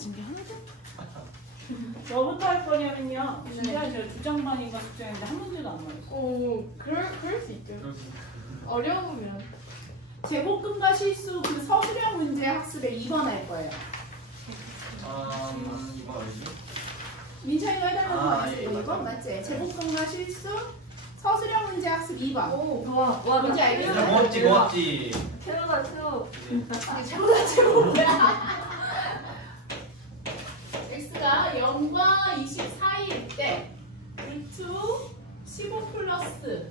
준비 하나도? 뭐부터 할 거냐면요. 준비하죠. 두 장만인가 숙제했는데 한 문제도 안 맞았어. 오, 그럴 수 있죠. 어려우면. 제곱근과 실수 그 서술형 문제 학습에 2번 할 거예요. 이거 어디지? 민찬이가 해달라고 말했을 예, 때 2번 맞아요. 맞지? 제곱근과 실수 서술형 문제 학습 2번. 오, 와, 뭔지 알겠어? 고맙지. 최고다, 최고. 이게 최고다 최고야. x가 0과 20 사이일 때 루트 15 플러스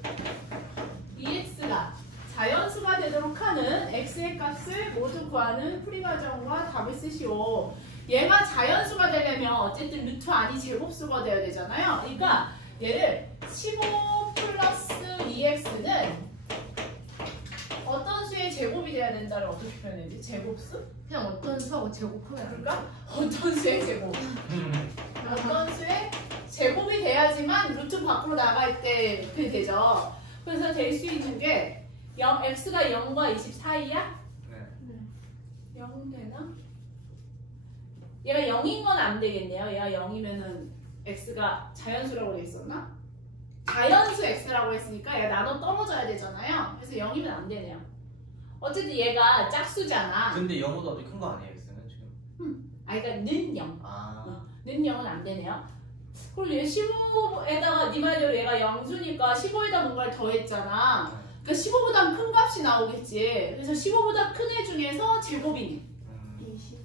2x가 자연수가 되도록 하는 x의 값을 모두 구하는 풀이 과정과 답을 쓰시오. 얘가 자연수가 되려면 어쨌든 루트 아니 제곱수가 되어야 되잖아요. 그러니까 얘를 15 플러스 2x는 어떤 수의 제곱이 돼야 되는지를 어떻게 표현해야지? 제곱수? 그냥 어떤 수하고 제곱하면 그러니까 어떤 수의 제곱? 어떤 수의 제곱이 돼야지만 루트 밖으로 나갈 때 그게 되죠. 그래서 될 수 있는 게 x가 0과 20 사이야? 네. 0 되나? 얘가 0인 건 안 되겠네요. 얘가 0이면은 x가 자연수라고 돼 있었나? 자연수 x라고 했으니까 얘가 나눠 떨어져야 되잖아요. 그래서 0이면 안 되네요. 어쨌든 얘가 짝수잖아. 근데 0보다 더 큰 거 아니에요, X는 지금? 그러니까 는 0. 아. 는 0은 안 되네요. 그리고 얘 15에다가 네 말대로 얘가 0수니까 15에다 뭔가를 더했잖아. 그러니까 15보다 큰 값이 나오겠지. 그래서 15보다 큰 애 중에서 제곱이네. 20.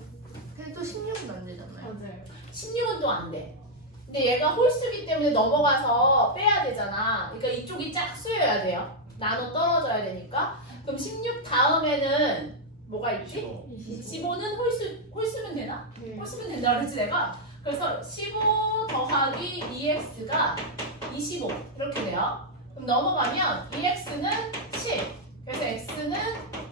근데 또 16은 안 되잖아요. 맞아요. 16은 또 안 돼. 근데 얘가 홀수기 때문에 넘어가서 빼야 되잖아. 그러니까 이쪽이 짝수여야 돼요. 나눠 떨어져야 되니까. 그럼 16 다음에는 뭐가 있지? 15는 홀수면 되나? 네. 홀수면 된다 그랬지 내가. 그래서 15 더하기 2x가 25 이렇게 돼요. 그럼 넘어가면 2x는 7. 그래서 x는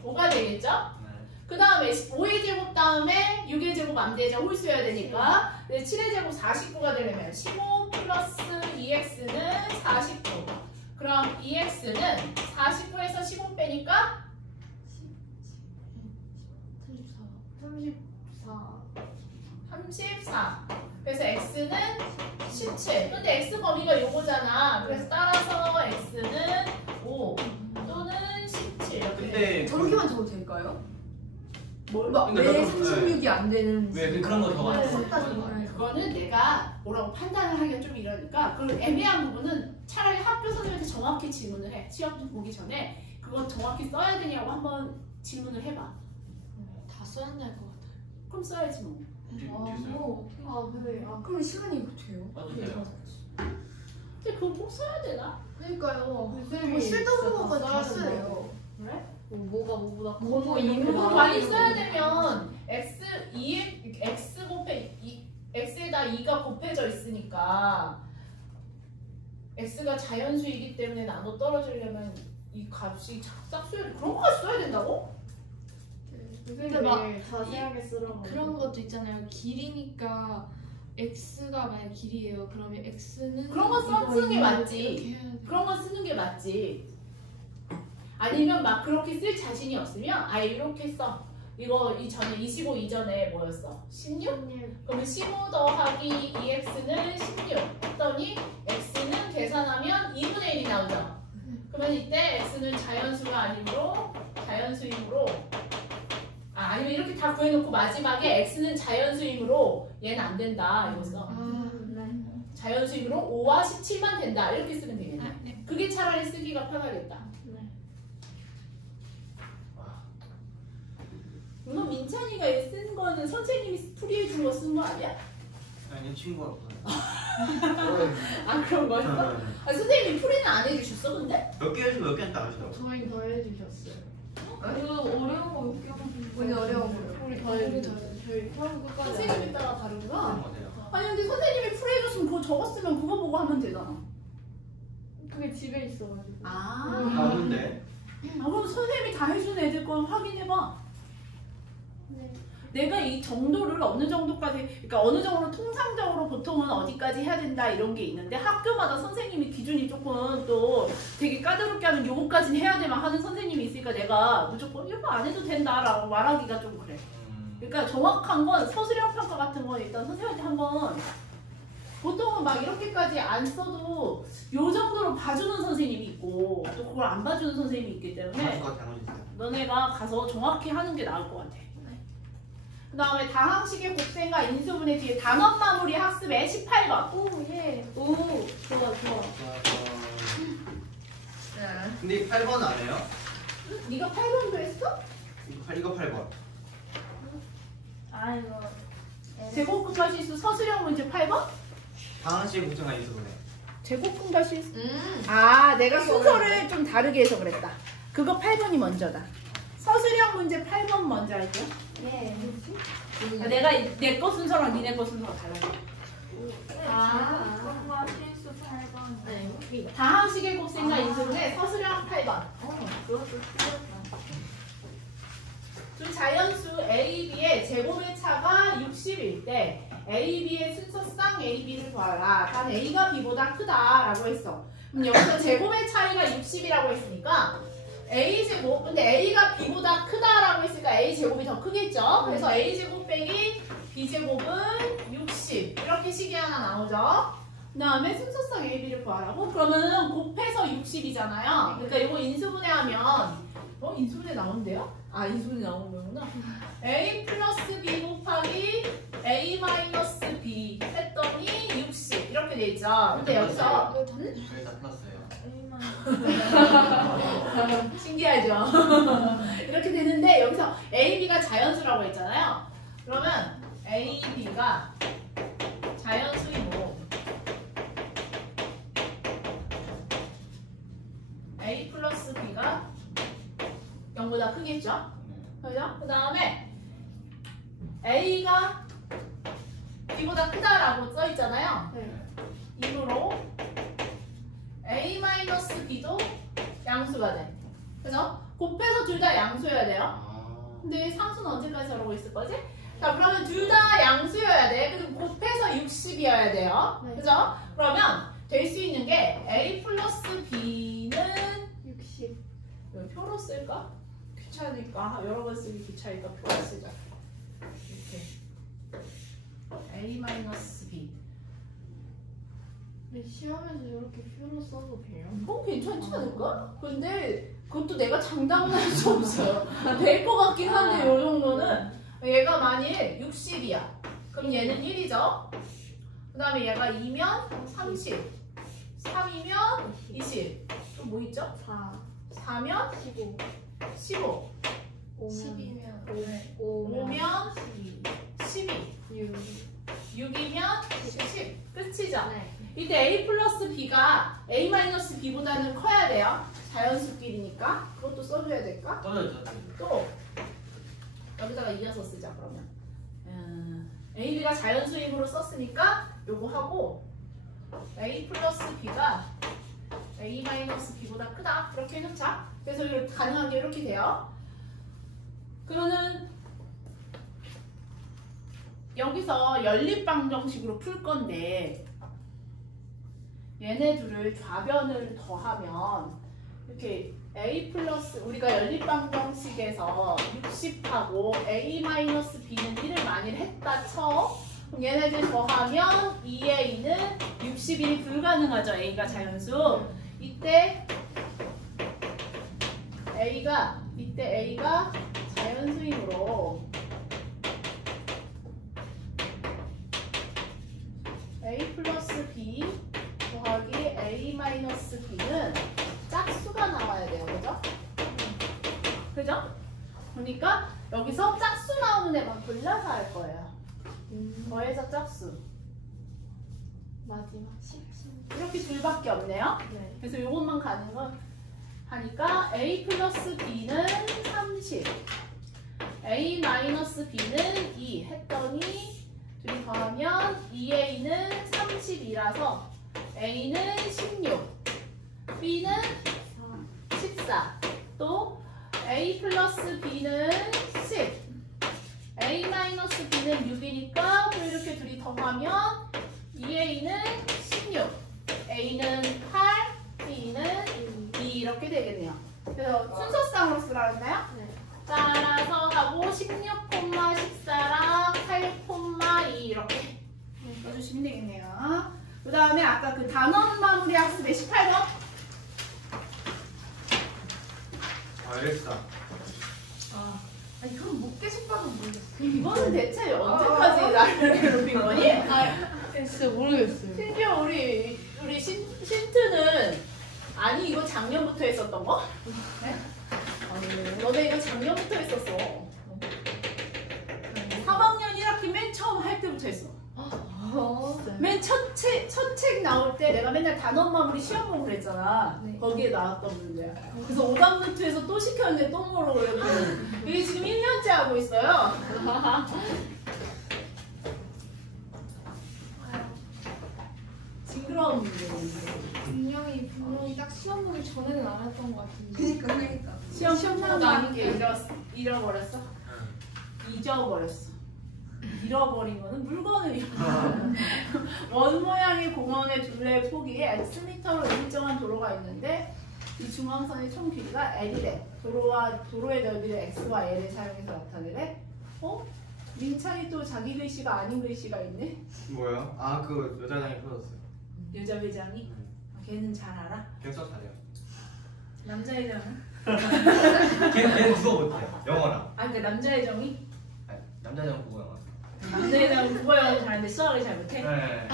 5가 되겠죠? 네. 그 다음에 5의 제곱 다음에 6의 제곱 안 되죠. 홀수여야 되니까. 7의 제곱 49가 되려면 15 플러스 2x는 49. 그럼 2x는 49에서 15 빼니까 34. 그래서 x는 17. 근데 x 범위가 요거잖아. 그래서 따라서 x는 5 또는 17. 이렇게 근데 저렇게만 적어도 될까요? 뭘? 근데 왜 나도- 36이 안 되는? 왜 그런 거 더 많았어? 그거는 내가 뭐라고 판단을 하기가 좀 이러니까 그 애매한 부분은 차라리 학교 선생님한테 정확히 질문을 해. 시험 보기 전에 그거 정확히 써야 되냐고 한번 질문을 해봐. 다 써야 될 것 같아요. 그럼 써야지 뭐. 그럼 시간이 이거 돼요? 나도 돼요. 근데 그거 꼭 써야 되나? 그러니까요. 뭐 쓸데없는 것까지 다 쓰네요. 그래? 뭐가 뭐보다 뭐 그거 많이 써야 되면 x 곱해 x에다 2가 곱해져 있으니까 x가 자연수이기 때문에 나눠 떨어지려면 이 값이 짝수야. 그런 거까지 써야 된다고? 근데 막 자세하게 쓰라고 그런 것도 있잖아요. 길이니까 x가 만약 길이에요. 그러면 x는 그런 거 쓰는 게 맞지. 그런 거 쓰는 게 맞지. 아니면 막 그렇게 쓸 자신이 없으면 아예 이렇게 써. 이거 이전에 25 이전에 뭐였어? 16? 그러면 15 더하기 2x는 16 했더니 x는 계산하면 2분의 1이 나오죠. 그러면 이때 x는 자연수가 아니므로 자연수이므로 아니면 이렇게 다 구해놓고 마지막에 x는 자연수이므로 얘는 안 된다 이거 써. 자연수이므로 5와 17만 된다 이렇게 쓰면 되겠네. 그게 차라리 쓰기가 편하겠다. 물론 민찬이가 얘 쓴 거는 선생님이 풀이해 준 거 쓴 거 아니야? 아니 친구가 없어요. 아 그런 거였어? 아, 선생님이 풀이는 안 해주셨어 근데? 몇개 해주고 몇 개는 따르시더라고. 저희 더 해주셨어요. 이거 어려운 거 몇 개 오늘 어려운 거요. 우리 더 해주셨어요. 저희 처음 끝까지 선생님에 따라 다르구나. 어때요? 아니 근데 선생님이 풀이해줬으면 그거 적었으면 그거 보고 하면 되잖아. 그게 집에 있어가지고 아, 근데 그럼 선생님이 다 해준 애들 건 확인해봐. 내가 이 정도를 어느 정도까지, 그러니까 어느 정도 통상적으로 보통은 어디까지 해야 된다 이런 게 있는데 학교마다 선생님이 기준이 조금 또 되게 까다롭게 하는 요거까지는 해야 돼만 하는 선생님이 있으니까 내가 무조건 이거 안 해도 된다라고 말하기가 좀 그래. 그러니까 정확한 건 서술형 평가 같은 건 일단 선생님한테 한번 보통은 막 이렇게까지 안 써도 요 정도로 봐주는 선생님이 있고 또 그걸 안 봐주는 선생님이 있기 때문에 너네가 가서 정확히 하는 게 나을 것 같아. 그 다음에 다항식의 곱셈과 인수분해 뒤에 단원 마무리 학습에 18번. 오 예. 오, 좋아. 근데 8번 안 해요? 네가 8번도 했어? 이거 8번. 아 이거 제곱근과 실수 서술형 문제 8번? 다항식 곱셈과 인수분해. 제곱근과 실수. 아, 내가 순서를 좀 다르게 해서 그랬다. 그거 8번이 먼저다. 서술형 문제 8번 먼저 할게요. 예. 아, 내가 내 거 순서랑 니네 거 순서가 달라요. 뭔가 실수 8번. 네. 다항식의 곱셈과 인수분해 서술형 8번. 그것도 틀렸다. 두 자연수 A, B의 제곱의 차가 60일 때 A, B의 순서상 A, B를 구하라. 단 A가 B보다 크다라고 했어. 그럼 여기서 제곱의 차이가 60이라고 했으니까 A 제곱, 근데 A가 B보다 크다라고 했으니까 A 제곱이 더 크겠죠? 그래서 A 제곱 빼기 B 제곱은 60 이렇게 식이 하나 나오죠? 그 다음에 순서상 A, B를 구하라고? 그러면 곱해서 60이잖아요. 그러니까 이거 인수분해하면 인수분해 나온대요? 아, 인수분해 나오는 거구나. A 플러스 B 곱하기 A 마이너스 B 했더니 60 이렇게 돼 있죠. 근데 여기서 저희 다 틀었어요. 신기하죠? 이렇게 되는데 여기서 A, B가 자연수라고 했잖아요. 그러면 A, B가 자연수이므로 A 플러스 B가 0보다 크겠죠? 그죠? 그 다음에 A가 B보다 크다라고 써 있잖아요. 네. 이므로 A-B도 양수가 돼. 그죠? 곱해서 둘 다 양수여야 돼요. 근데 상수는 언제까지 저러고 있을 거지? 자, 그러면 둘 다 양수여야 돼. 그리고 곱해서 60이어야 돼요. 네. 그죠? 그러면 될 수 있는 게 A 플러스 B는 60. 여기 표로 쓸까? 귀찮으니까 여러 번 쓰기 귀찮으니까 표로 쓰자. 이렇게 A 마이너스 B. 근데 시험에서 저렇게 표로 써도 돼요? 이건 괜찮지 않을까? 근데 그것도 내가 장담할 수 없어요. 될 것 같긴 한데 요 정도는 얘가 만일 60이야. 그럼 얘는 1이죠. 그 다음에 얘가 2면 30, 3이면 20. 또 뭐 있죠? 4, 4면 15, 15, 5면 5면 12, 6. 6이면 10. 끝이죠? 네. 이때 A 플러스 B가 A 마이너스 B보다는 커야 돼요. 자연수끼리니까. 그것도 써줘야 될까? 또 여기다가 이어서 쓰자 그러면. A, B가 자연수임으로 썼으니까 요거 하고 A 플러스 B가 A 마이너스 B보다 크다. 이렇게 해놓자. 그래서 이렇게 가능한 게 이렇게 돼요. 그러면 여기서 연립방정식으로 풀 건데 얘네 둘을 좌변을 더하면 이렇게 A 플러스 우리가 연립방정식에서 60하고 A 마이너스 B는 1을 만일 했다 쳐. 그럼 얘네들 더하면 2A는 61이 불가능하죠. A가 자연수. 이때 A가 자연수이므로 A 플러스 B 더하기 A 마이너스 B는 짝수가 나와야 돼요. 그죠? 그죠? 그러니까 여기서 짝수 나오는 애만 골라서 할 거예요. 더해서 짝수. 마지막 10. 이렇게 둘밖에 없네요. 네. 그래서 이것만 가는 건 하니까 A 플러스 B는 30, A 마이너스 B는 2 했더니 둘이 더하면 2A는 32라서 A는 16, B는 14, 또 A 플러스 B는 10, A 마이너스 B는 6이니까 또 이렇게 둘이 더하면 2A는 16, A는 8, B는 2 이렇게 되겠네요. 그래서 순서상으로 쓰라 했나요? 네. 따라서 하고 16,14랑 8,2 이렇게 써주시면 되겠네요. 그 다음에 아까 그 단원 마무리 학습의 18번. 알겠어. 이건 못 계속 봐도 모르겠어. 이거는 대체 언제까지 나를 괴롭힌 거니? 진짜 모르겠어요. 심지어 우리 신트는 아니 이거 작년부터 했었던 거? 네? 너네 이거 작년부터 했었어. 3학년 1학기 맨 처음 할 때부터 했어. 맨 첫 책 나올 때 내가 맨날 단원 마무리 시험공을 했잖아. 네. 거기에 나왔던 문제야. 그래서 오답노트에서 또 시켰는데 또 모르고 그래도 이게 지금 1년째 하고 있어요. 징그러운 문제인데. 분명히 딱 시험 보기 전에는 알았던 것 같은데. 그러니까. 시험 끝나고 나니까 잃어버렸어? 잊어버렸어. 잃어버린 거는 물건을 잃어버렸어. 원 모양의 공원의 둘레 폭이에 X미터로 일정한 도로가 있는데 이 중앙선의 총 길이가 L이래. 도로의 넓이를 X와 L을 사용해서 나타내래. 민찬이 또 자기 글씨가 아닌 글씨가 있네. 뭐요? 아, 그 여자장이 풀었어요. 여자 회장이? 걔는 잘 알아? 계속 잘해요. 남자 회장은? 걔는 그거 못해요. 영어랑. 그러니까 남자 회장이? 남자장 그거 영어. 남자 회장은 국어 영어 잘하는데 수학을 잘 못해? 네.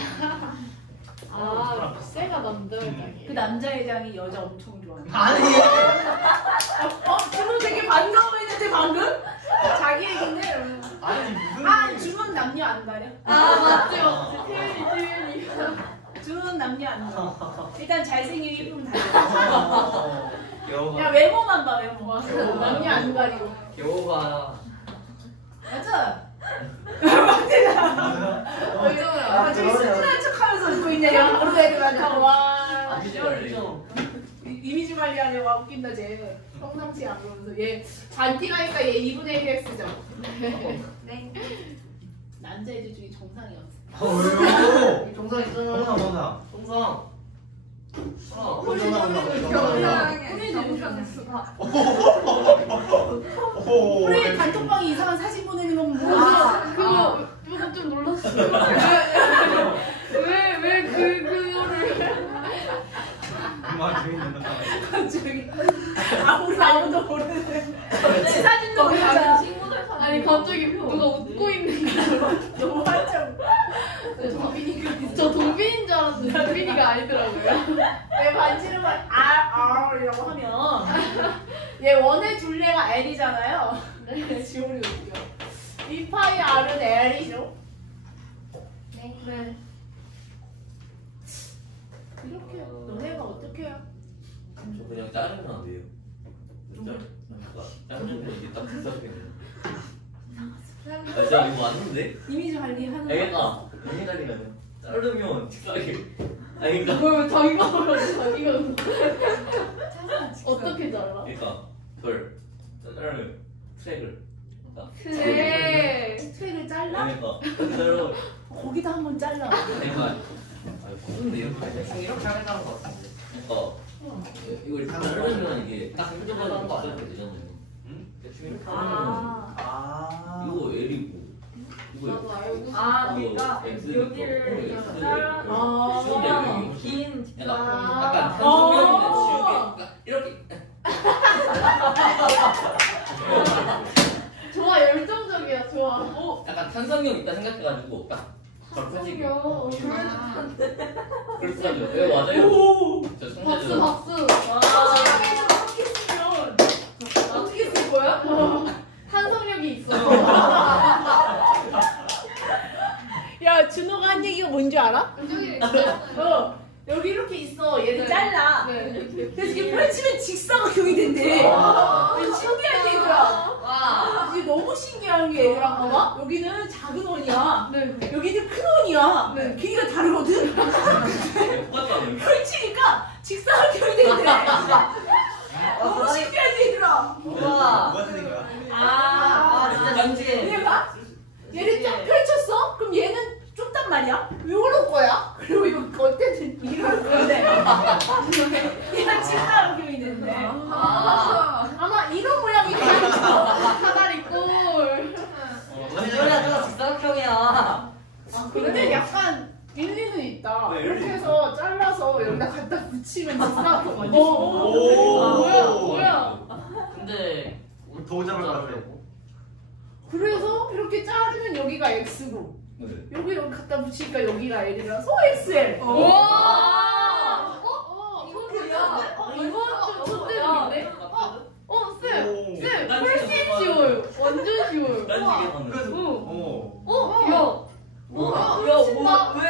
쎄가 남자회장이에요. 그 남자 회장이 여자 엄청 좋아해. 아니. 주문 되게 반가워했는데 방금? 자기 얘긴데? 아니 무슨. 주문 남녀 안 가려? 맞지. 태연이. 주문 남녀 안 가려. 일단 잘생기고 예쁘면 다 겨우 야 외모만 봐 외모. 남녀 안 가리고. 겨우 봐. 맞아? 저기 순진한 척하면서 웃고 있네. 야 모르는 애들한테. 와. 이미지 관리하려고 웃긴다 쟤. 평상시 안 그러면서 얘 반티가니까 얘 2분의 1 X죠. 네. 남자애들 중에 정상이 없어. 왜요? 정상 있잖아. 정상. 우리 단톡방에 이상한 사진 보내는 건 뭐야? 그거 좀 놀랐어요. 왜 그거를. 그만 재밌는 거. 갑자기 우리 아무도 모르는 지 사진도 모르잖아. 아니 갑자기 누가 웃고 있는 거. 너무 활짝. 동빈이가 저 동빈인 줄 알았는데 동빈이가 아니더라고요. 왜 반지를 막 이라고 하면 얘 원의 둘레가 L이잖아요. 지원이 웃겨. 2파이 R은 L이죠. 네. 이렇게 너네가 어떻게 해요? 저 그냥 자르면 안 돼요. 자르면 이게 딱 비싸겠네. 진짜 이거 맞는데? 이미지 관리하는 거. 애가 해달리면 자르면 직사게. 아니 그러니까. 뭘 자기가 몰랐어. 자기가 어떻게 잘라? 그러니까 자르면 트랙을. 네. 트랙을 잘라? 그러니까 자르면 거기다 한번 잘라. 그러니까 무슨 이렇게 대충 이렇게 하겠다는 거 같은데. 그러니까 이걸 자르면 이게 딱 한쪽으로 맞아야 되잖아요. 응? 대충 이렇게 하면 이거 L이고 이거 그러니까 여기를 잘라 긴 약간 한쪽면인데 지우개 이렇게 좋아 열정적이야 좋아. 약간 탄성력 있다 생각해가지고 딱 펼치기. 그렇게 하죠. 네 맞아요. 저 박수 성대죠. 박수. 그렇게 쓰면 어떻게 쓸 거야? 탄성력이 있어. 야 준호가 한 얘기가 뭔지 알아? 여기 이렇게 있어. 얘를 잘라. 네. 그래서 이게 펼치면 직사각형이 된대. 신기한 얘기야. 이게 너무 신기한 게 얘들아 봐봐. 여기는 작은 원이야. 네. 여기는 큰 원이야. 네. 길이가 다르거든. 똑같다는. 펼치니까 직사각형이 된대. 너무 신기하지 얘들아. 뭐가 되는 거야? 진짜 단지 얘가 얘를 쫙 펼쳤어? 그럼 얘는 좁단 말이야? 요럴 거야? 그리고 이거 어쨌든 이럴 건데 얘가 직사각형이 된대. 아마 이런 모양이 되겠죠. 근데 약간 일리는 있다. 왜 이렇게 일리? 해서 잘라서 여기다 갖다 붙이면 직사각형 완전 뭐야? 근데 우리 도장을 깔으려고. 그래서 이렇게 자르면 여기가 X고 네. 여기를 갖다 붙이니까 여기가 L이라서 XL. 와. 이거 이건 좀 손대는데? 쌤, 쌤, 난 훨씬 진짜 쉬워요. 완전 쉬워요. 난 이게 봤는데. 그래서 야,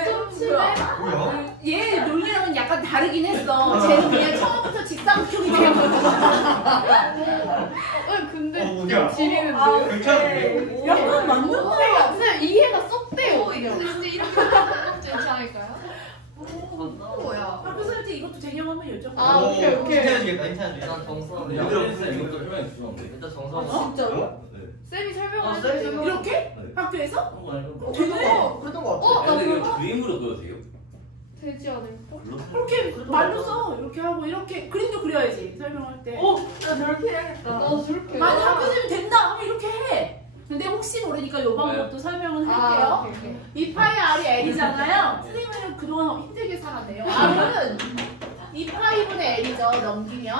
좀 심해? 뭐야? 얘 논리랑은 약간 다르긴 했어. 쟤는 그냥 처음부터 직사각형이 되거든. 근데 뭐야? 지리는데요? 괜찮은데? 약간 맞는 거야. 쌤, 이해가 쏙 돼요. 그냥. 근데 이렇게 하면 되지 않을까요? 뭐야? 학교 선생님 이것도 대경하면 여쭤봐. 아, 오케이, 오케이. 인터넷이겠다 인터넷. 일단 정선. 네. 쌤 이것도 설명해 주셨는데. 일단 정선. 진짜로? 네. 쌤이 설명할 쌤이 때 설명- 이렇게? 네. 학교에서? 한번 해볼까? 그랬던 거 같아. 근데 이거 그림으로 그려도 돼요? 되지 않을까? 그렇게 말로 써. 이렇게 하고 이렇게 그림도 그려야지 설명할 때. 나 저렇게 해야겠다. 나 저렇게. 만약 학교 선생님 된다 하면 이렇게 해. 근데 혹시 모르니까 이 방법도 설명은 할게요. 오케이. 이 파이 R이 L이잖아요. 선생님은 그동안 힘들게 살았네요. R은 2파이분의 L이죠. 넘기면.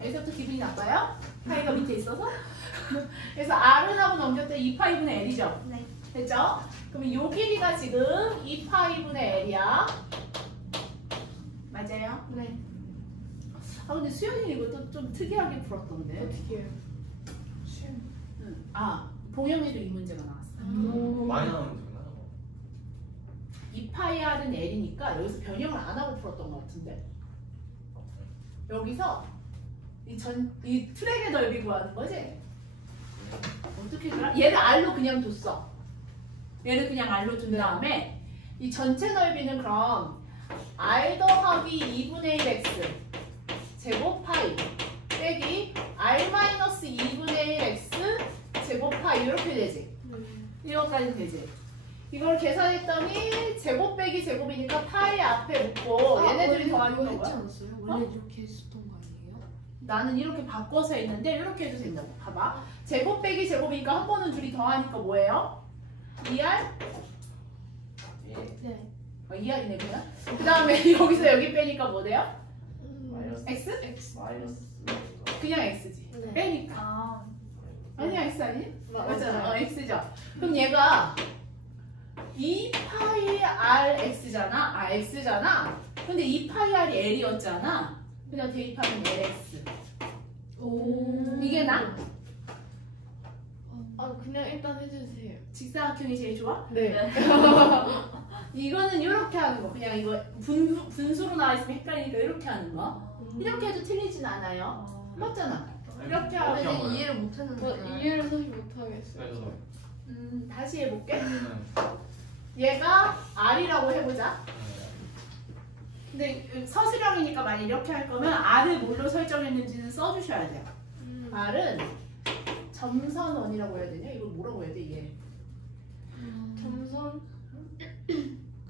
여기서부터 기분이 나빠요? 파이가 밑에 있어서? 그래서 R은 하고 넘겼더니 2파이분의 L이죠. 네. 됐죠? 그러면 요 길이가 지금 2파이분의 L이야. 맞아요? 네. 아 근데 수연이 이것도 좀 특이하게 풀었던데. 어떻게 해요? 응. 아 봉영이도 이 문제가 나왔어. 많이 나오는 거구나. 2파이 R은 L이니까 여기서 변형을 안 하고 풀었던 것 같은데. 여기서 이 트랙의 넓이 구하는 거지? 어떻게 그래? 얘를 R로 그냥 뒀어. 얘를 그냥 R로 둔 다음에 이 전체 넓이는 그럼 R 더하기 2분의 1 X 제곱 파이 빼기 R 마이너스 2분의 1 X 제곱 파이 이렇게 되지? 이거까지 되지? 이걸 계산했더니 제곱 빼기 제곱이니까 파이 앞에 묻고 얘네들이 더하는 이거 했지 거야? 않았어요? 원래 이렇게 했었던 거 아니에요? 나는 이렇게 바꿔서 했는데 이렇게 해도 된다고. 봐봐. 제곱 빼기 제곱이니까 한 번은 둘이 더하니까 뭐예요? 2R? 네. 2R이네 그냥. 그 다음에 여기서 여기 빼니까 뭐 돼요? X? X. 그냥 X지. 네. 빼니까. 아니야 X 아니니? 맞잖아. 맞아요. X죠. 그럼 얘가 2파이 R X잖아. X잖아. 근데 2파이 R이 L이었잖아. 그냥 대입하면 LX. 오. 이게 나? 그냥 일단 해주세요. 직사각형이 제일 좋아? 네. 이거는 이렇게 하는 거. 그냥 이거 분수로 나와 있으면 헷갈리니까 이렇게 하는 거. 이렇게 해도 틀리진 않아요. 맞잖아. 이렇게 하면 이해를 못했는데. 이해를 사실 못하겠어요. 다시 해볼게. 얘가 R이라고 해보자. 근데 서술형이니까 만약 이렇게 할 거면 R을 뭘로 설정했는지는 써주셔야 돼요. R은 점선원이라고 해야 되냐? 이거 뭐라고 해야 돼 이게? 점선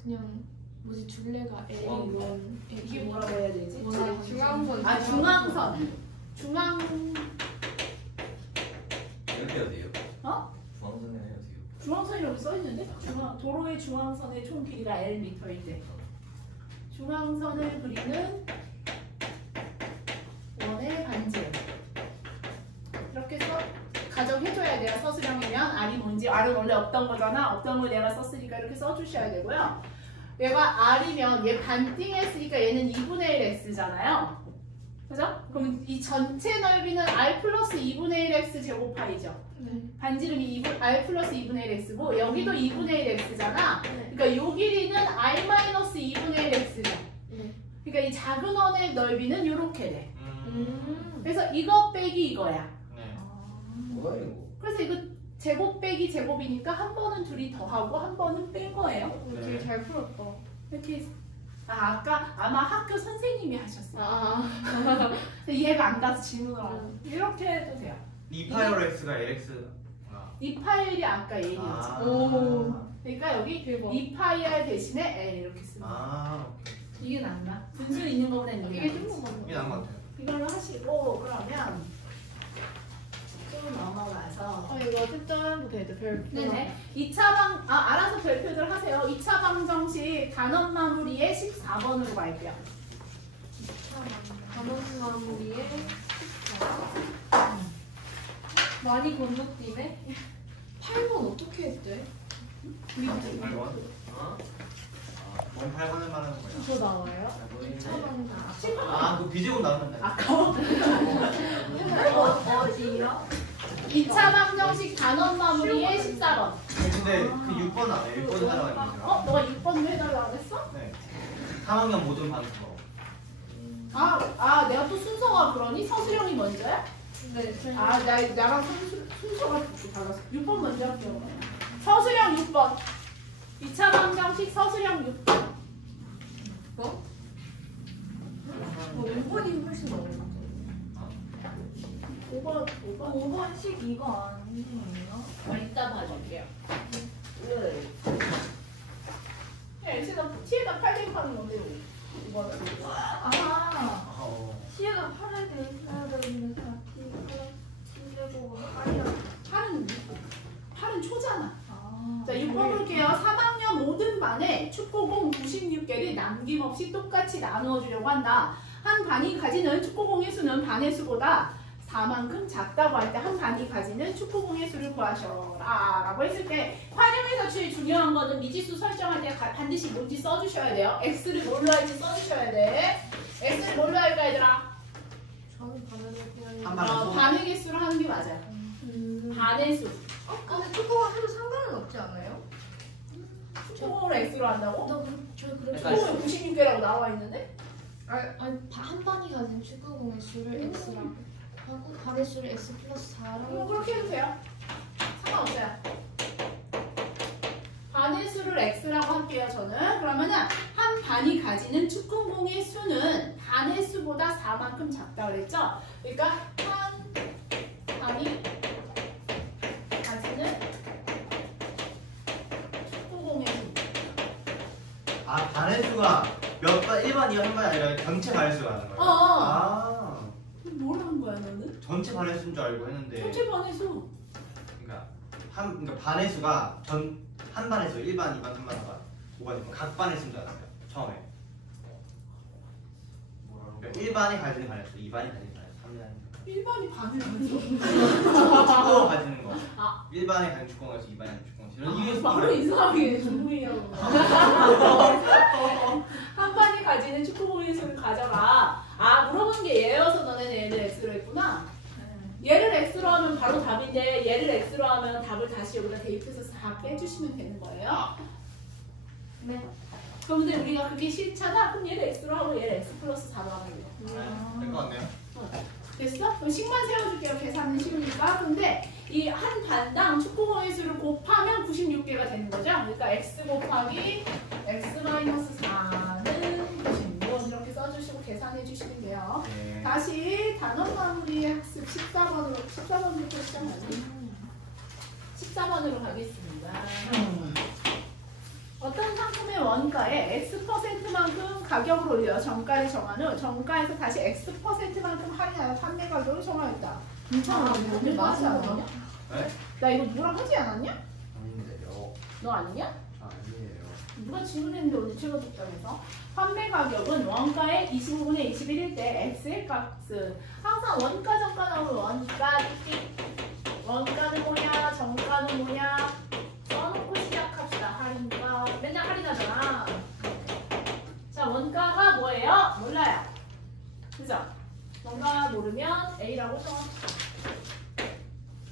그냥 뭐지 줄레가 L 중앙선. 이런 이게 뭐라고 해야 되지? 중앙선. 아 중앙선. 중앙 이렇게 해도 돼요? 어? 중앙선에 해도 돼요? 중앙선이라고 써 있는데? 도로의 중앙선의 총 길이가 Lm일 때 중앙선을 그리는 원의 반지름 이렇게 써 가정해줘야 돼요. 서술형이면 R이 뭔지. R은 원래 없던 거잖아. 없던 걸 내가 썼으니까 이렇게 써주셔야 되고요. 얘가 R이면 얘 반띵했으니까 얘는 2분의 1 X잖아요. 그죠? 그럼 이 전체 넓이는 R 플러스 2분의 1 X 제곱 파이죠. 반지름이 R 플러스 2분의 1 X고 여기도 2분의 1 X잖아. 그러니까 요 길이는 R 마이너스 2분의 1 X죠. 그러니까 이 작은 원의 넓이는 이렇게 돼. 그래서 이거 빼기 이거야. 뭐야 이거? 그래서 이거 제곱 빼기 제곱이니까 한 번은 둘이 더하고 한 번은 뺀 거예요. 되게 잘 풀었다. 이렇게 아까 아마 학교 선생님이 하셨어요. 이해가 안 가서 질문을 안 이렇게 해도 돼요. 2파이로 X가 LX. 이 파일이 아까 A였지. 그러니까 여기 대박. 2파이R 대신에 L 이렇게 쓰면 이게 낫나? 분수 있는 거보다 있는 게 이게 낫지. 좀 이게 나은 것 같아요. 이걸로 하시고 그러면 또 넘어가서 이거 특전도 돼도 별표. 네네. 2차 알아서 별표들 하세요. 2차 방정식 단원 마무리에 14번으로 갈게요. 단원 마무리에 많이 건너뛰네. 8번 어떻게 했대? 8번? 어? 뭔 8번을 말하는 거야? 그거 나와요? 아, 그 비제곱 나오는데. 아까워. 어디요? 2차 방정식 단원 마무리에 14번. 근데 그 6번 안 해. 6번 하라고 했는데. 너가 6번 해달라고 했어? 네. 3학년 모든 반서. 내가 또 순서가 그러니? 서수령이 먼저야? 네. 나랑 순서가 달랐어. 6번 먼저 할게요. 서수령 6번. 2차 방정식 서수령 6번. 5번이 훨씬 어려워. 5번. 5번씩 이거 아니에요? 이따 봐줄게요. X에다 T에다 8 하는 건데 이거는. T가 8에 돼 있어야 되는데 4T 제곱 8은 초잖아. 자, 6번 볼게요. 3학년 모든 반에 축구공 96개를 남김없이 똑같이 나누어 주려고 한다. 한 반이 가지는 축구공의 수는 반의 수보다 4만큼 작다고 할 때 한 반이 가지는 축구공의 수를 구하셔라 라고 했을 때 활용에서 제일 중요한 거는 미지수 설정할 때 반드시 뭔지 써주셔야 돼요. X를 뭘로 할지 써주셔야 돼. X를 뭘로 할까 얘들아? 저는 반응을 한 그냥 반의 수? 반의 개수로 하는 게 맞아요. 반의 수. 근데 축구가 해도 상관은 없지 않아요? 축구공을 X로 한다고? 저 그렇게 축구공이 96개라고 나와 있는데? 한 반이 가진 축구공의 수를 x라고 하고 반의 수를 x 플러스 4라고 그렇게 해도 돼요. 상관없어요. 반의 수를 x라고 할게요. 저는. 그러면은 한 반이 가지는 축구공의 수는 반의 수보다 4만큼 작다 그랬죠? 그러니까 한 반이 가지는 축구공의 수. 반의 수가 몇 반, 1반, 2반, 3반이 아니라 전체 반의 수가 하는 거예요? 뭘 한 거야 너는? 전체 반의 수인 줄 알고 했는데. 전체 반의 수. 그러니까 반의 수가 한 반의 수 1반, 2반, 3반, 4반, 5반, 각 반의 수인 줄 알았어요. 처음에. 그러니까 1반이 가지는 반의 수, 2반이 가지는 반의 수, 3반이 1반이 반을 가져? 축구가 가지는 거. 아. 1반이 가지는 축구가 있어, 2반이 가지는 축구가 있어. 이게 바로 이상하게 중국이라고. 한 반이 가지는 축구공의 수를 가져라. 물어본 게 얘여서 너네는 얘를 X로 했구나. 얘를 X로 하면 바로 답인데 얘를 X로 하면 답을 다시 여기다 대입해서 다 빼주시면 되는 거예요. 네. 그런데 우리가 그게 싫잖아. 그럼 얘를 X로 하고 얘를 X 플러스 4로 하면 돼요. 될것 같네요. 됐어? 그럼 식만 세워줄게요. 계산은 쉬우니까. 근데 이 한 반당 축구공의 수를 곱하면 96개가 되는 거죠. 그러니까 x 곱하기 x 마이너스 4는 96 이렇게 써주시고 계산해 주시면 돼요. 네. 다시 단원 마무리 학습 14번부터 시작하죠. 14번으로 가겠습니다. 어떤 상품의 원가에 X%만큼 가격을 올려 정가를 정한 후 정가에서 다시 X%만큼 할인하여 판매 가격을 정하였다. 오늘 하지 않았냐? 네? 나 이거 누구랑 하지 않았냐? 아닌데요. 너 아니냐? 아니에요. 누가 질문했는데 오늘 찍어줬다면서? 판매 가격은 원가의 25분의 21일 때 X의 값은 항상 원가 정가 나오면 원가 원가는 뭐냐 정가는 뭐냐 써놓고 시작합시다. 할인가 맨날 할인하잖아. 자 원가가 뭐예요? 몰라요. 그죠? 원가 모르면 A라고 정합시다.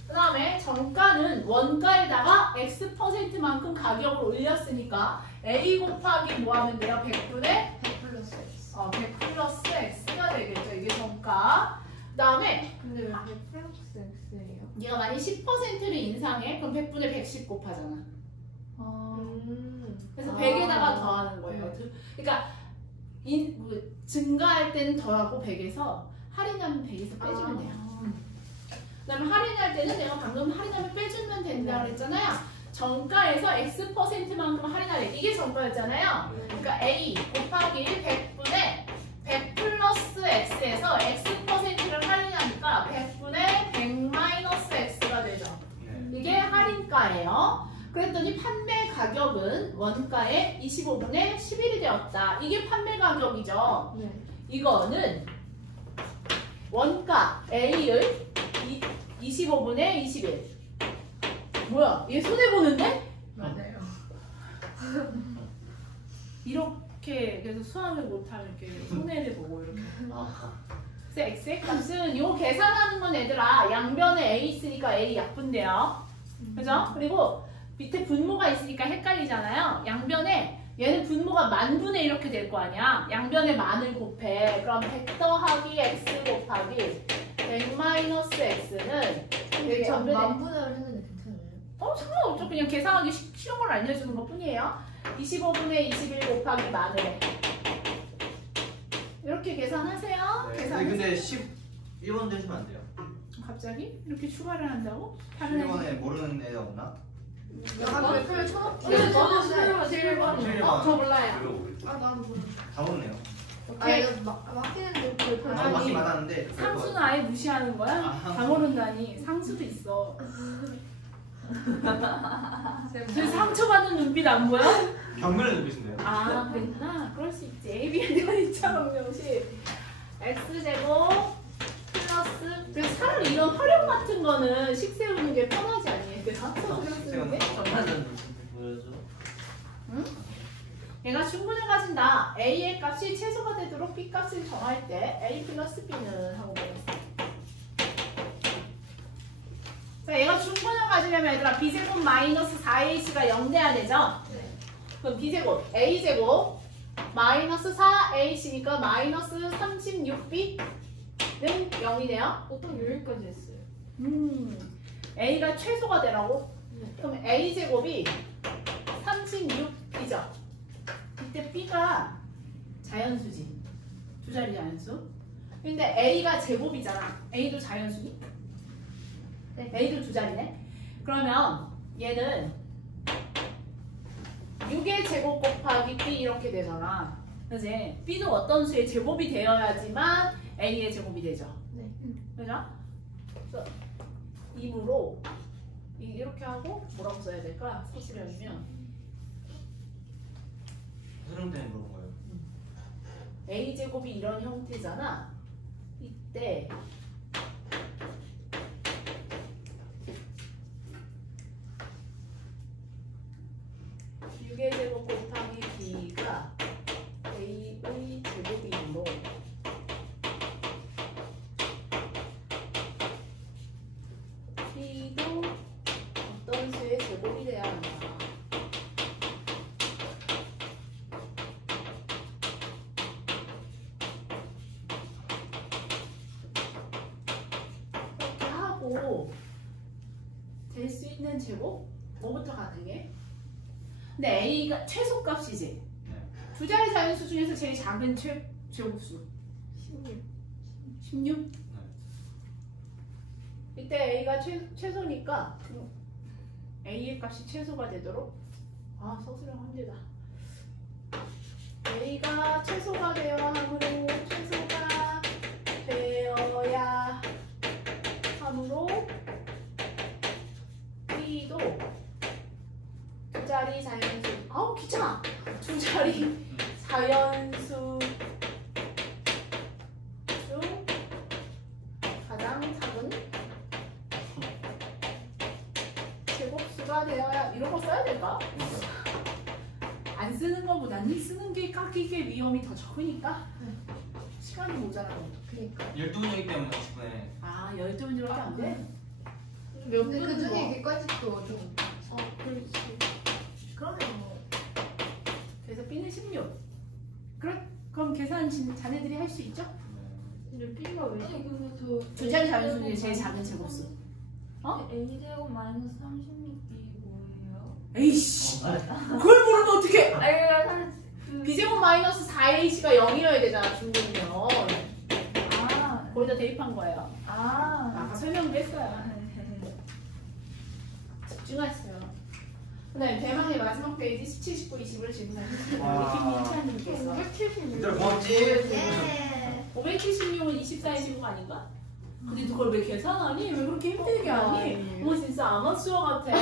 그 다음에 정가는 원가에다가 X%만큼 가격을 올렸으니까 A 곱하기 뭐 하면 돼요? 100분의 100 플러스 x 100 플러스 X가 되겠죠. 이게 정가. 그 다음에 근데 왜 100 플러스 x예요? 네가 만약 10%를 인상해 그럼 100분의 110 곱하잖아. 그래서 100에다가 더하는 거예요. 그러니까 증가할 때는 더하고 100에서 할인하면 100에서 빼주면 돼요. 그다음에 할인할 때는 내가 방금 할인하면 빼주면 된다고 그랬잖아요. 정가에서 X%만큼 할인하래. 이게 정가였잖아요. 그러니까 A 곱하기 100분의 100 플러스 X에서 X%를 할인하니까 100분의 100 마이너스 할인가예요. 그랬더니 판매 가격은 원가의 25분의 11이 되었다. 이게 판매 가격이죠. 네. 이거는 원가 A의 25분의 21. 뭐야? 얘 손해보는데? 맞아요. 이렇게 그래서 수학을 못하면 이렇게 손해를 보고 이렇게. 그래서 x의 값은 요 계산하는 건 얘들아 양변에 a 있으니까 a 약분돼요. 그죠? 그리고 밑에 분모가 있으니까 헷갈리잖아요. 양변에 얘는 분모가 만분의 이렇게 될 거 아니야. 양변에 만을 곱해. 그럼 100 더하기 x 곱하기 100 마이너스 x는 근데 저 양변에 만분을 했는데 괜찮아요? 상관없죠. 그냥 계산하기 쉬운 걸 알려주는 것 뿐이에요. 25분의 21 곱하기 만을 해. 이렇게 계산하세요. 네. 계산하세요. 근데 11번 되시면 안 돼요. 갑자기? 이렇게 추가를 한다고? 다른 11번에 모르는 애가 없나? 별표 쳐놓고 저도 11번. 저 몰라요. 별로 아 나도 몰라. 다 모르네요. 아 이거 막히는데 별표 저도 아니, 맞긴 맞았는데 상수는 아예 무시하는 거야? 다 모른다니. 상수도 있어. 저 상처받는 눈빛 안 보여? 경멸을 누구신데요? 아 그랬구나. 그럴 수 있지. ABN이처럼 명식 X제곱 플러스 그래서 차라리 이런 활용 같은 거는 식 세우는 게 편하지 않니? 얘들아? 쓰는 게? 보여줘. 얘가 충분을 가진다. A의 값이 최소가 되도록 B 값을 정할 때 A 플러스 B는 하고 보겠어. 자, 얘가 충분을 가지려면 얘들아 B제곱 마이너스 4AC가 0 돼야 되죠? 네. 그럼 B제곱, A제곱 마이너스 4AC니까 마이너스 36B는 0이네요. 보통 여기까지 했어요. A가 최소가 되라고? 네. 그럼 A제곱이 36B죠? 이때 B가 자연수지. 두 자리 자연수. 근데 A가 제곱이잖아. A도 자연수니? 네. A도 두 자리네. 그러면 얘는 6의 제곱 곱하기 B 이렇게 되잖아. 그지? B도 어떤 수의 제곱이 되어야지만 A의 제곱이 되죠. 네. 그죠? 그래서 입으로 이렇게 하고 뭐라고 써야 될까? 서술형이면 서술형 때문에 물어본 거예요. A제곱이 이런 형태잖아. 이때 제곱 곱하기 B가 A의 제곱이므로 B도 어떤 수의 제곱이 돼야 한다. 이렇게 하고 될 수 있는 제곱? 뭐부터 가능해? 근데 A가 최소값이지. 네. 두 자리 자연수 중에서 제일 작은 제곱수. 16. 16? 이때 A가 최소니까 A의 값이 최소가 되도록 서술형 합니다. A가 최소가 되어야 하므로 최소가 되어야 하므로 B도 두 자리 자연수 귀찮아. 두 자리 자연수 중 가장 작은 제곱수가 되어야 이런 거 써야 될까? 안 쓰는 거보다는 쓰는 게 깎이게 위험이 더 적으니까 시간이 모자라고. 그러니까. 12문제이기 때문에 10분에 12문제밖에 안 돼? 근데 그 중에 이게까지 또 좀. 그렇지. 그러면 뭐 그래서 B는 16. 그럼 계산 자네들이 할 수 있죠? 근데 B가 왜? 아니 근데 저 두 자리 자연수 중에 제일 작은 제곱수. A제곱 마이너스 36B 뭐예요? 에이씨. 그걸 모르면 어떡해? 아니 사실 B제곱 마이너스 4AC가 0이어야 되잖아, 중국이면. 아, 거기다 대입한 거예요. 아, 아까 설명도 했어요. 집중하세요. 그 다음에 대망의 마지막 페이지 17, 19, 20을 질문하셨습니다. 우리 김민찬님께서. 576. 진짜 고맙지? 예. 576은 24의 제곱 아닌가? 근데 그걸 왜 계산하니? 왜 그렇게 힘들게 하니? 뭐 진짜 아마추어 같아.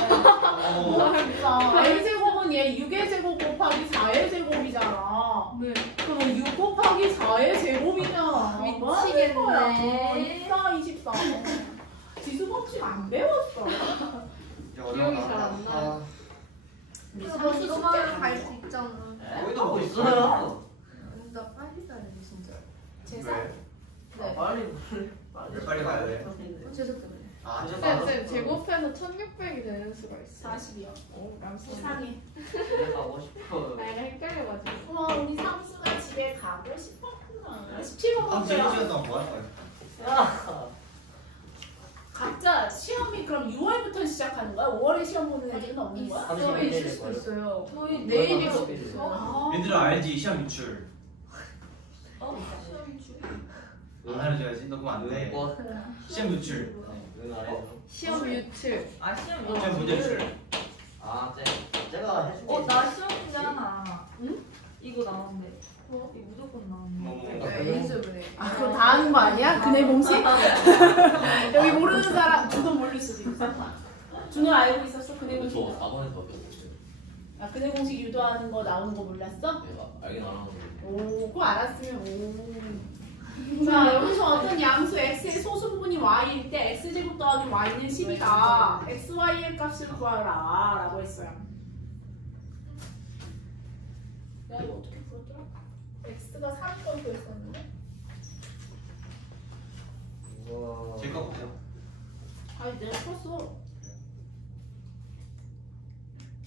진짜 a제곱은 얘 6의 제곱 곱하기 4의 제곱이잖아. 네. 그럼 6 곱하기 4의 제곱이잖아. 미치겠네. 24, 24. 지수 법칙 안 배웠어. 기억이 잘 안 나요. 우리 너 삼수 이거만 숙제 갈 수 있잖아. 거기도 하고 뭐 있어요. 나 빨리 가야 돼 진짜. 재산? 왜? 네. 빨리 왜 빨리 가야 돼? 어째서 그래? 아, 쌤 제곱해서 1600이 되는 수가 있어. 40이요. 오, 감사합니다. 이상해. 집에 가고 싶어. 나이가 헷갈려가지고. 우와, 우리 삼수가 집에 가고 싶었구나. 17번 다음 볼게요. 시간 동안 뭐 할 거야? 야. 각자 시험이 그럼 6월부터 시작하는 거야? 5월에 시험 보는 애들은 없는 거야? 있어요. 있을 수도 있어요. 저희 내일이 맞아. 없어요. 아, 얘들아 알지? 시험 유출. 시험 중. 안 알려줘야지. 너 그거 안 돼. 뭐? 시험 유출. 응 안 해줘. 시험 유출. 아 시험 시험 문제 유출. 아, 제가 해줄게. 나 시험 문제 하나. 응? 이거 나왔는데. 이거 무조건 나왔는데. 뭐. 인수분해. 아, 그거 다 하는 거 아니야? 그네 공식? 여기 모르는 사람, 준호 모를 수도 있어. 준호 알고 있었어? 그네 저 공식? 4번에서 배웠어요. 아, 그네 공식 유도하는 거 나오는 거 몰랐어? 내가 알긴 안 하는데. 오, 그거 알았으면 오. 자, 여기서 어떤 양수 x의 소수부분이 y일 때 x제곱 더하기 y는 10이다. xy의 값을 구하라 라고 했어요. 내가 이거 어떻게 풀었더라? x가 3번 구했었는데? 우와. 제거 보세요. 아니, 내가 풀었어.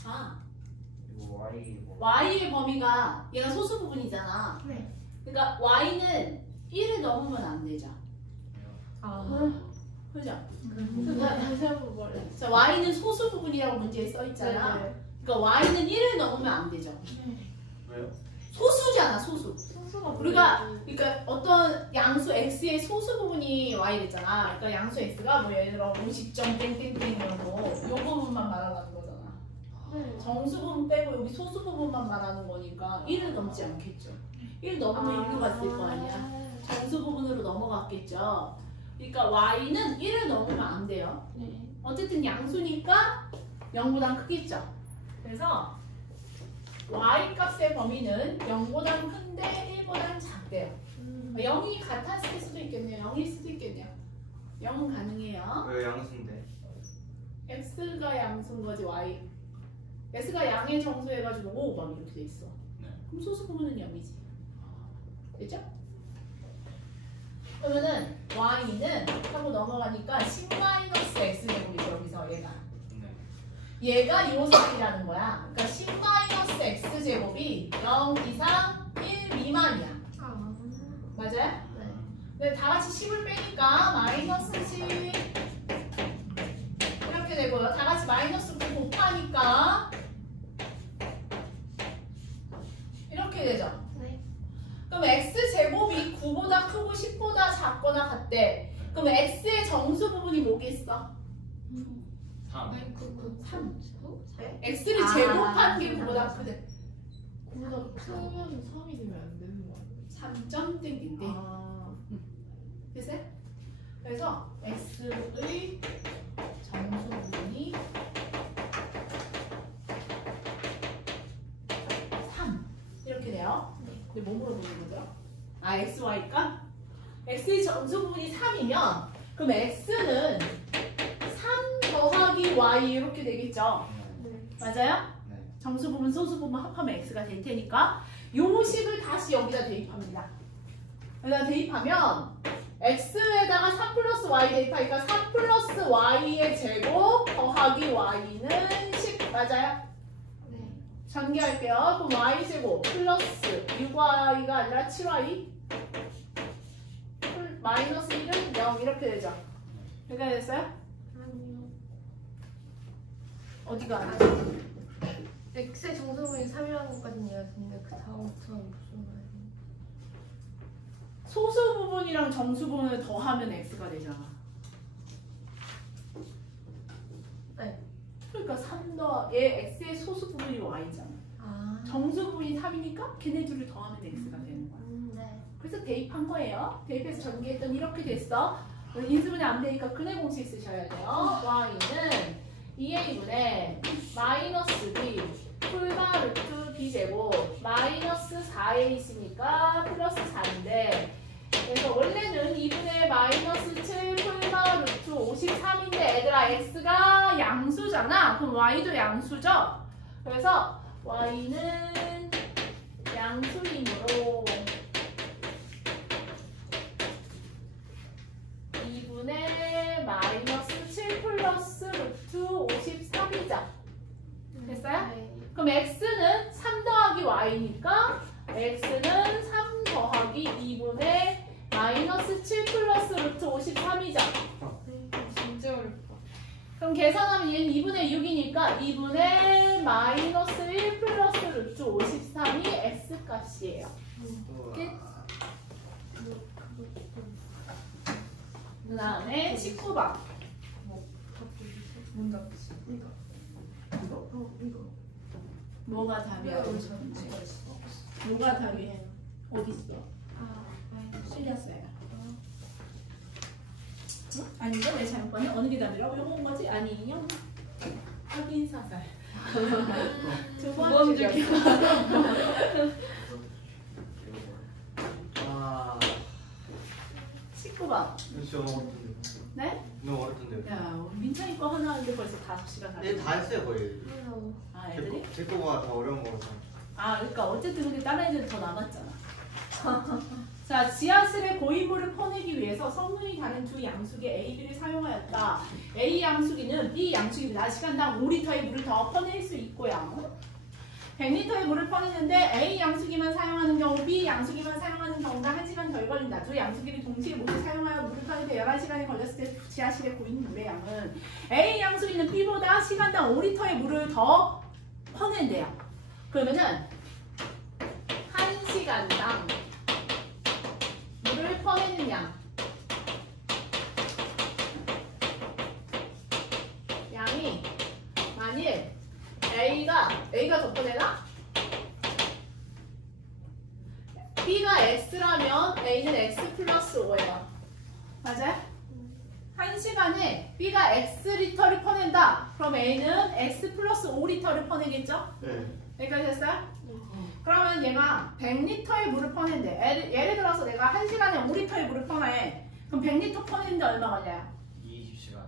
아, 이거 Y 뭐. y의 범위가 얘가 소수 부분이잖아. 네. 그러니까 y는 1을 넘으면 안 되죠. 아. 그죠? 다시 한번 말해. 자, y는 소수 부분이라고 문제에 써 있잖아. 네. 그러니까 y는 1을 넘으면 안 되죠. 왜요? 소수잖아, 소수. 선수가 우리가 뭐지? 그러니까 어떤 양수 x의 소수 부분이 y랬잖아. 그러니까 양수 x가 뭐 예를 들어 50점 땡땡땡 이런 거요 부분만 말하는 거잖아. 정수 부분 빼고 여기 소수 부분만 말하는 거니까 1을 넘지 않겠죠. 1 넘으면 1로 갔을 거 아니야. 정수 부분으로 넘어갔겠죠. 그러니까 y는 1을 넘으면 안 돼요. 어쨌든 양수니까 0보다 크겠죠. 그래서 y 값의 범위는 0보다 큰데 1보다 작대요. 0이 같았을 수도 있겠네요. 0일 수도 있겠네요. 0은 가능해요. 왜 양수인데? x가 양수인 거지 y. x가 양의 정수 해가지고 5번 이렇게 돼 있어. 네. 그럼 소수 부분은 0이지. 됐죠? 그러면은 y는 하고 넘어가니까 10-x제곱이죠. 여기서 얘가. 네. 얘가 요상이라는 거야. 그러니까 10-x제곱이 0 이상 1 미만이야. 아. 맞아요? 네. 근데 다 같이 10을 빼니까 마이너스 10 이렇게 되고요. 다 같이 마이너스 9 곱하니까 이렇게 되죠. 네. 그럼 x제곱이 9보다 크고 10보다 작거나 같대. 그럼 x의 정수 부분이 뭐겠어? 3. 3. 네? x를 제곱한 게 9보다 크대. 9보다 크면 3이 되면 안 되는 거 아니야? 3점 땡땡땡. 아. 됐어요? 그래서 x의 정수 부분이 3 이렇게 돼요. 근데 뭐 물어보는 거죠? 아, xy가? x의 정수 부분이 3이면 그럼 x는 3 더하기 y 이렇게 되겠죠? 맞아요? 네. 정수 부분, 소수 부분 합하면 x가 될 테니까 요 식을 다시 여기다 대입합니다. 여기다 대입하면 x에다가 3 플러스 y 대입하니까 3 플러스 y의 제곱 더하기 y는 10 맞아요? 네. 전개할게요. 그럼 y제곱 플러스 6y가 아니라 7y 마이너스 1은 0 이렇게 되죠. 이렇게 됐어요? 아니요. 어디가 안 아니. X의 정수분이 3이라는 것까지는 이해했는데 그 다음부터는 무슨 말이에요? 소수 부분이랑 정수 부분을 더하면 x가 되잖아. 네. 그러니까 3 더 얘 x의 소수 부분이 y잖아. 아. 정수 부분이 3이니까 걔네 둘을 더하면 x가 되는 거야. 네. 그래서 대입한 거예요. 대입해서 전개했더니 이렇게 됐어. 인수분해 안 되니까 근해 공식 쓰셔야 돼요. y는 2a분의 마이너스 b 풀마 루트 b제곱 마이너스 4a있으니까 플러스 4인데 그래서 원래는 2분의 마이너스 7 풀마 루트 53인데 얘들아 x가 양수잖아. 그럼 y도 양수죠? 그래서 y는 양수이므로 2분의 마이너스 7 플러스 루트 53이죠. 됐어요? 네. 그럼 x는 3 더하기 y니까 x는 3 더하기 2분의 마이너스 7 플러스 루트 53이죠. 진짜 어렵다. 그럼 계산하면 얘는 2분의 6이니까 2분의 마이너스 1 플러스 루트 53이 x 값이에요. 그 다음에 19번. 뭐가 답이야? 뭐가 답이에요? 어디 있어? 실렸어요. 응? 아닌가? 내 잘못 봤네? 어느 게 답이라고? 요거 온 거지? 아니요. 확인 사살. 두 번 줄게. 아 19번. 진짜 너무 어렵던데. 네? 너무 어렵던데요. 야, 민찬이 거 하나 하는데 벌써 5시간 다. 얘 다 했어요 거의. 아, 애들이? 제 거가 더 어려운 거라서. 아, 그러니까 어쨌든 근데 다른 애들은 더 남았잖아. 자, 지하실에 고인물을 퍼내기 위해서 성분이 다른 두 양수기 A, B를 사용하였다. A 양수기는 B 양수기보다 시간당 5리터의 물을 더 퍼낼 수 있고요. 100리터의 물을 퍼내는데 A 양수기만 사용하는 경우 B 양수기만 사용하는 경우가 1시간 덜 걸린다. 두 양수기를 동시에 모두 사용하여 물을 퍼내는데 11시간이 걸렸을 때 지하실에 고인 물의 양은 A 양수기는 B보다 시간당 5리터의 물을 더 퍼낸대요. 그러면은 1시간당 물을 퍼내는 양이 만일 A가 더 퍼내나? B가 X라면 A는 X 플러스 5예요. 맞아요? 1시간에 B가 X리터를 퍼낸다. 그럼 A는 X 플러스 5리터를 퍼내겠죠? 네. 여기까지 됐어요? 그러면 얘가 100리터의 물을 퍼낸대. 예를 들어서 내가 1시간에 5리터의 물을 퍼내. 그럼 100리터 퍼내는데 얼마 걸려요? 20시간.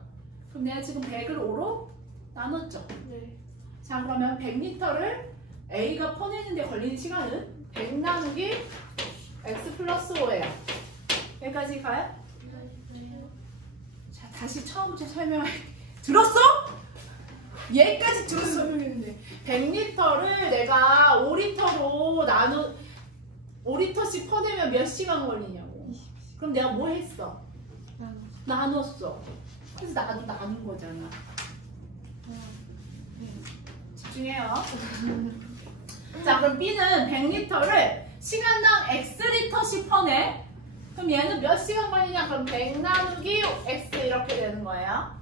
그럼 내가 지금 100을 5로 나눴죠? 네. 자, 그러면 100리터를 A가 퍼내는데 걸리는 시간은 100 나누기 X 플러스 5예요. 여기까지 가요? 자, 다시 처음부터 설명할게. 들었어? 얘까지 들었어. 설명했는데 100리터를 내가 5리터로 5리터씩 퍼내면 몇 시간 걸리냐고. 그럼 내가 뭐 했어? 나눴어. 그래서 나눈 거잖아. 집중해요. 자, 그럼 B는 100리터를 시간당 X리터씩 퍼내. 그럼 얘는 몇 시간 걸리냐? 그럼 100 나누기 X 이렇게 되는 거예요.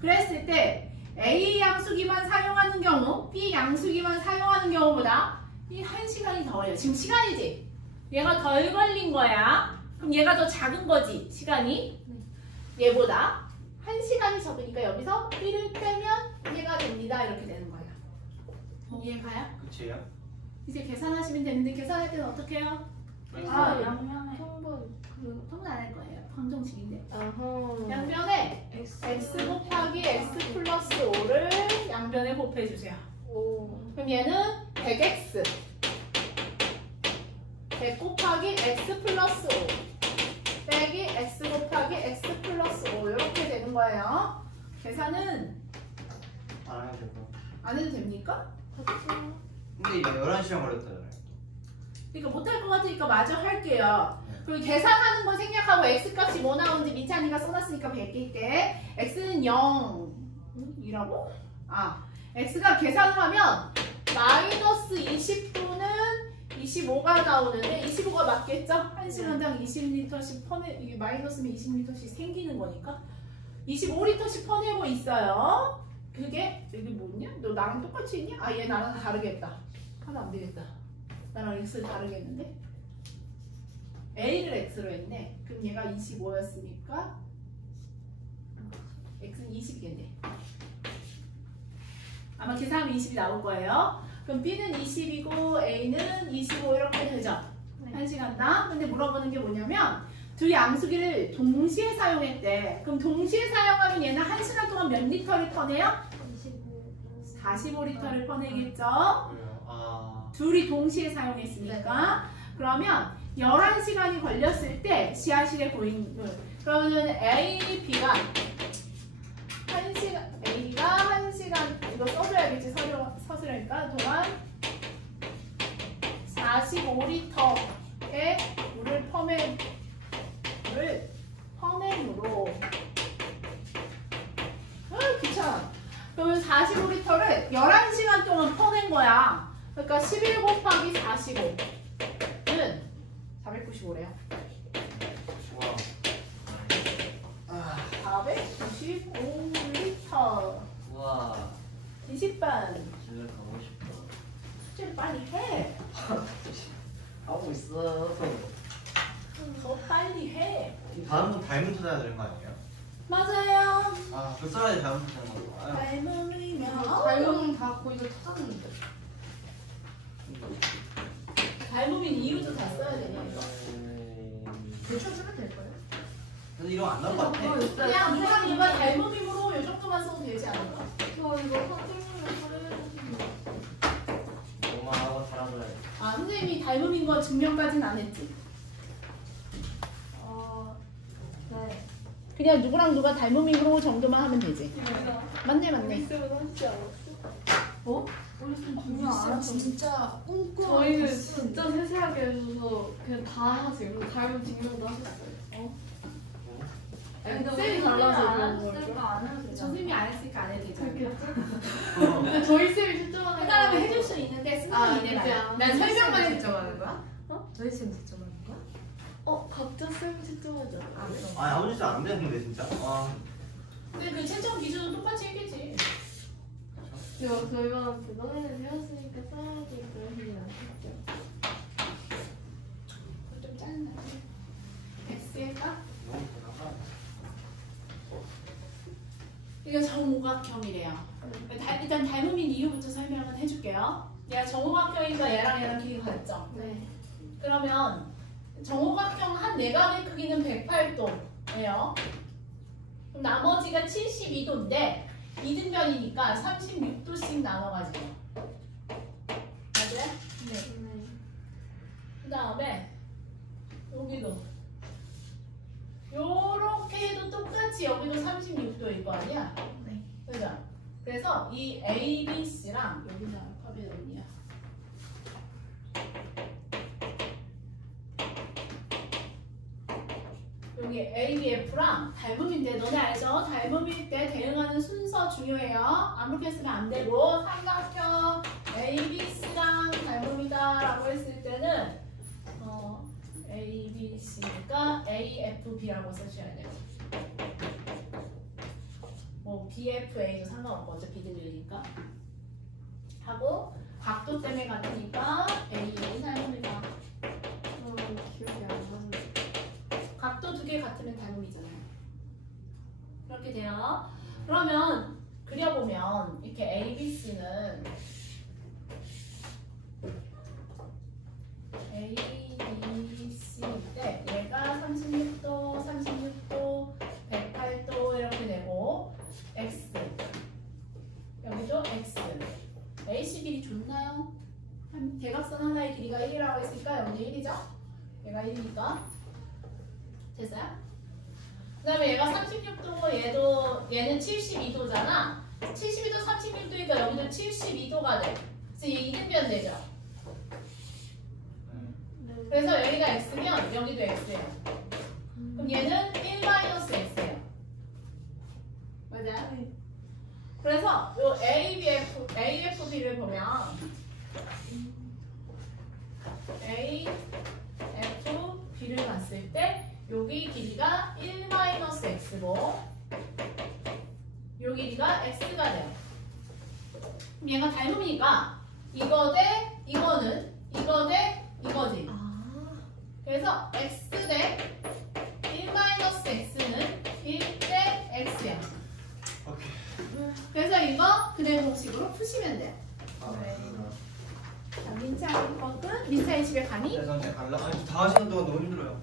그랬을 때 A 양수기만 사용하는 경우, B 양수기만 사용하는 경우보다 이 1시간이 더 걸려요. 지금 시간이지? 얘가 덜 걸린 거야. 그럼 얘가 더 작은 거지, 시간이? 얘보다 1시간이 적으니까 여기서 B를 빼면 얘가 됩니다. 이렇게 되는 거예요. 이해가요? 그치요? 이제 계산하시면 되는데 계산할 때는 어떻게 해요? 아, 양변에 통분. 통분 안 할 거예요. 방정식인데. 아하. 양변에 x 곱하기 x 플러스 5를 양변에 곱해주세요. 오. 그럼 얘는 100x 100 곱하기 x 플러스 5 빼기 x 곱하기 x 플러스 5 이렇게 되는 거예요. 계산은 안 해도 되고. 안 해도 됩니까? 근데 이거 11시간 걸렸다잖아요. 그러니까 못할 것 같으니까 마저 할게요. 그리고 계산하는 거 생략하고 x값이 뭐 나오는지 민찬이가 써놨으니까 100개일게. x는 0이라고? 아, x가 계산을 하면 마이너스 20분은 25가 나오는데 25가 맞겠죠? 1시간당 20리터씩 이게 마이너스면 20리터씩 생기는 거니까 25리터씩 퍼내고 있어요. 그게 여기 뭐냐? 너 나랑 똑같이 있냐? 아, 얘 나랑 다르겠다. 하면 안 되겠다. 나랑 x 다르겠는데? A를 x로 했네. 그럼 얘가 25였으니까 x는 20이겠네. 아마 계산하면 20이 나올 거예요. 그럼 b는 20이고 a는 25 이렇게 되죠? 네. 1시간당. 근데 물어보는 게 뭐냐면 두 양수기를 동시에 사용했대. 그럼 동시에 사용하면 얘는 1시간 동안 몇 리터를 퍼내요? 45리터를 퍼내겠죠? 둘이 동시에 사용했으니까. 그러면 11시간이 걸렸을 때 지하실의 고인물. 그러면 A가 1시간, 이거 써줘야겠지, 서술하니까. 동안 45리터의 물을 퍼냄으로. 귀찮아. 그러면 45리터를 11시간 동안 퍼낸 거야. 그러니까 11 곱하기 45는 495래요. 와. 495리터. 와 20반. 집에 가고 싶다. 숙제를 빨리 해. 하고 있어. 더 빨리 해. 다음은 닮은 찾아야 되는 거 아니에요? 맞아요. 그 써야지 닮은 찾는 거. 닮음이면 닮은 다 거의 다 찾았는데. 닮음인 이유도 다 써야 되냐 이거? 대충 쓰면 될 거예요? 근데 이런 거 안 나올 것 같아. 그냥 누가 닮음이므로 이 정도만 써도 되지 않을까? 저 이거 선생님을 소개해주시면. 엄마하고 살아줘야지. 아 선생님이 닮음인 거 증명까지는 안 했지? 네. 그냥 누구랑 누가 닮음이므로 정도만 하면 되지. 맞네 맞네. 미스를 하시지 않았어? 어? 분명 안 하셨는데. 진짜 꼼꼼하게 저희는 다 쓰는데. 진짜 세세하게 해줘서 그냥 다 하세요. 그리고 닮은 증명도 하셨어요. 쌤이 달라서 그런 거죠. 선생님이 안 했으니까 안 해도 되잖아. 그렇겠죠? 저희 쌤이 채점하는 그 다음에 해줄 수 있는데 선생님이 이제 이래라. 난 설명만 해. 채점하는 거야? 저희 쌤 채점하는 거야? 각자 쌤이 채점하잖아. 아버지 진짜 안 되는데 진짜. 근데 그 채점 기준은 똑같이 했겠지. 저희가 그전에는 배웠으니까 써야지 그러시진 않겠죠. 좀 짜증나네. X일까? 너무 대단하다. 이거 정오각형이래요. 일단 닮음인 이유부터 설명은 해줄게요. 얘가 정오각형이니까 얘랑 길이가 같죠? 네. 그러면 정오각형 한 내각의 크기는 108도예요. 그럼 나머지가 72도인데 이등변이니까 36도씩 나눠가지고. 맞아요? 네. 그 다음에 여기도 요렇게 해도 똑같이 여기도 36도일 거 아니야? 네. 그죠? 그래서 이 A, B, C랑 여기는 알파벳 언니야. 여기 A, B, F랑 닮음인데 너네 알죠? 닮음일 때 대응하는 순서 중요해요. 아무렇게 쓰면 안 되고 삼각형 A, B, C랑 닮음이다 라고 했을 때는 A, B, C니까 A, F, B라고 써주셔야 돼요. 뭐 B, F, A도 상관없고 어차피 비들리니까 하고 각도 때문에 같으니까 A, 닮음이다. 기억이 안 나는데. 각도 두 개 같으면 닮음이잖아요. 그렇게 돼요. 그러면 그려보면 이렇게 A, B, C는 A, B, C인데 얘가 36도, 36도, 108도 이렇게 되고 X 여기도 X AC 길이 좋나요? 대각선 하나의 길이가 1이라고 했으니까 여기 1이죠? 얘가 1이니까 됐어요? 그 다음에 얘가 36도 얘는 72도잖아 72도 36도니까 여기도 72도가 돼 그래서 얘 이등변 되죠? 그래서 여기가 X면 여기도 X예요 그럼 얘는 1-X예요 맞아요? 그래서 요 AFB를 보면 AFB를 봤을 때 여기 길이가 1-X고 요 길이가 X가 돼요. 그럼 얘가 닮음이니까 이거 대 이거는 이거 대 이거지. 그래서 X 대 1-X는 1 대 X야. 미스터의 집에 가니? 네, 저는 갈라. 아니, 4시간 동안 너무 힘들어요.